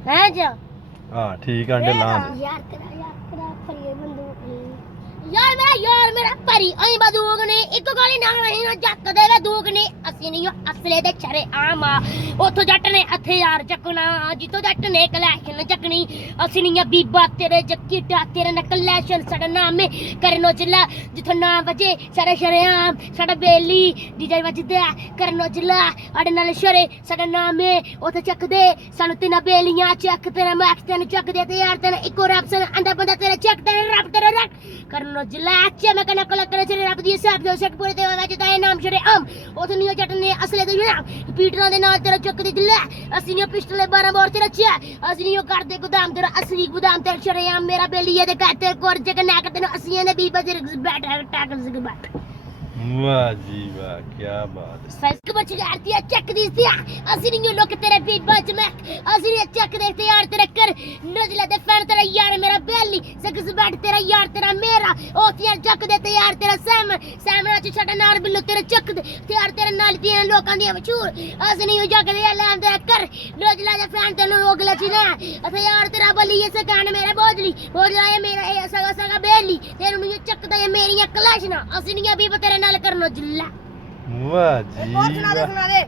है जा हाँ ठीक अंडे ला यार तेरा फरी बंदूक यार मेरा परी आई बंदूक ने एक गोली ना नहीं ना जट दे बंदूक ने ਅਸੀਂ ਨਹੀਂ ਅਸਲੇ ਦੇ ਛਰੇ ਆਮ ਆ ਉਥੋਂ ਜੱਟ ਨੇ ਹਥਿਆਰ ਚੱਕਣਾ ਜਿੱਥੋਂ ਜੱਟ ਨੇ ਕਲੈਸ਼ਨ ਚੱਕਣੀ ਅਸੀਂ ਨਹੀਂ ਬੀਬਾ ਤੇਰੇ ਜੱਕੀਟਾ ਤੇਰੇ ਨਾਲ ਕਲੈਸ਼ਨ ਸਾਡਾ ਨਾਮ ਹੈ ਕਰਨੋ ਜ਼ਿਲ੍ਹਾ ਜਿੱਥੋਂ ਨਾਮ ਵਜੇ ਸਾਡਾ ਸ਼ਰੇਆਮ ਸਾਡਾ ਬੇਲੀ ਡੀਜੇ ਵੱਜਦਾ ਕਰਨੋ ਜ਼ਿਲ੍ਹਾ ਸਾਡੇ ਨਾਲ ਸ਼ਰੇ ਸਾਡਾ ਨਾਮ ਹੈ ਉਥੇ ਚੱਕਦੇ ਸਾਨੂੰ ਤਿੰਨਾਂ ਬੇਲੀਆਂ ਚੱਕ ਤੇਰਾ ਮੈਕਸ ਤੈਨੂੰ ਚੱਕਦੇ ਤੇ ਯਾਰ ਤੈਨੂੰ ਇੱਕੋ ਰੱਬ ਅੰਡਾ ਬੰਦਾ ਤੇਰੇ ਚੱਕ ਤੇਰੇ ਰੱਬ ਤੇਰੇ ਰੱਖ ਕਰਨੋ ਜ਼ਿਲ੍ਹਾ ਚ ਮੈਂ ਕਨਾ ਕੋਲ ਕਰੇ ਜਿਹੜੇ ਰੱਬ ਦੀ ਹਿਸਾਬ ਦੇ ਸ਼ੱਕ ਪੂਰੇ ਤੇ ਵਿੱਚ ਦਾ ਨਾਮ ਸ਼ਰੇਆਮ ਉਥੇ ਨਹੀਂ ਜੱਟ ਨੇ ਅਸਲੇ ਦੇ ਪੀਟਰਾਂ ਦੇ ਨਾਲ ਤੇਰਾ ਚੁੱਕ ਦੇ ਦਿਲ ਅਸੀਂ ਨਹੀਂ ਪਿਸਟਲੇ 12 ਬੋਰ ਤੇ ਰੱਖਿਆ ਅਸੀਂ ਨਹੀਂ ਕਰਦੇ ਗੋਦਾਮ ਤੇਰਾ ਅਸਲੀ ਗੋਦਾਮ ਤੇ ਸ਼ਰੇਆਮ ਮੇਰਾ ਬੇਲੀਏ ਦੇ ਘਾਤੇ ਕੋਰ ਜਗ ਨਾ ਕਰਦੇ ਨੂੰ ਅਸੀਂ ਨੇ ਬੀਬਾ ਦੇ ਬੈਠ ਟੈਕਲ ਸੀ ਬੈਠ वाह जी वाह क्या बात है ਫੈਸਕ ਬਚ ਗਈ ਆ ਚੱਕ ਦੀ ਸੀ ਅਸੀਂ ਨਹੀਂ ਲੋਕ ਤੇਰੇ ਬੀਬਾ ਚ ਮੈਂ ਅਸੀਂ ਨਹੀਂ ਚੱਕ ਦੇ ਤੇ ਯਾਰ ਤੇਰੇ ਕਰ ਨਜ਼ਲਾ ਦੇ ਫੈਨ ਤੇਰਾ ਯਾਰ ਮੇਰਾ ਬੇਲੀ ਸਗਸ ਬੈਠ ਤੇਰਾ ਯਾਰ ਤੇਰਾ ਮੇਰਾ ਉਹ ਤੇ ਯਾਰ ਚੱਕ ਦੇ ਤੇ ਯਾਰ ਤੇਰਾ ਸੈਮਰਾ ਚ ਛੱਡ ਨਾਲ ਬਿੱਲੂ ਤੇਰੇ ਚੱਕ ਦੇ ਤੇ ਯਾਰ ਤੇਰੇ ਨਾਲ ਦੀਆਂ ਲੋਕਾਂ ਦੀਆਂ ਮਸ਼ਹੂਰ ਅਸੀਂ ਨਹੀਂ ਚੱਕ ਦੇ ਲੈਣ ਦੇ ਕਰ ਨਜ਼ਲਾ ਦੇ ਫੈਨ ਤੈਨੂੰ ਰੋਕ ਲੈ ਸੀ ਨਾ ਅਤੇ ਯਾਰ ਤੇਰਾ ਬਲੀ ਇਸ ਕਾਨ ਮੇਰੇ ਬੋਝਲੀ ਮੇਰਾ ਇਹ ਸਗਾ ਬੇਲੀ ਤੈਨੂੰ ਨਹੀਂ ਚੱਕਦਾ ਇਹ ਮੇਰੀਆਂ ਕਲੈਸ਼ਨਾਂ ਅਸੀਂ ਨਹੀਂ ਬੀਬਾ ਤੇਰੇ ਨਾਲ ਕਰਨੋ ਜ਼ਿਲ੍ਹਾ वाह जी वाह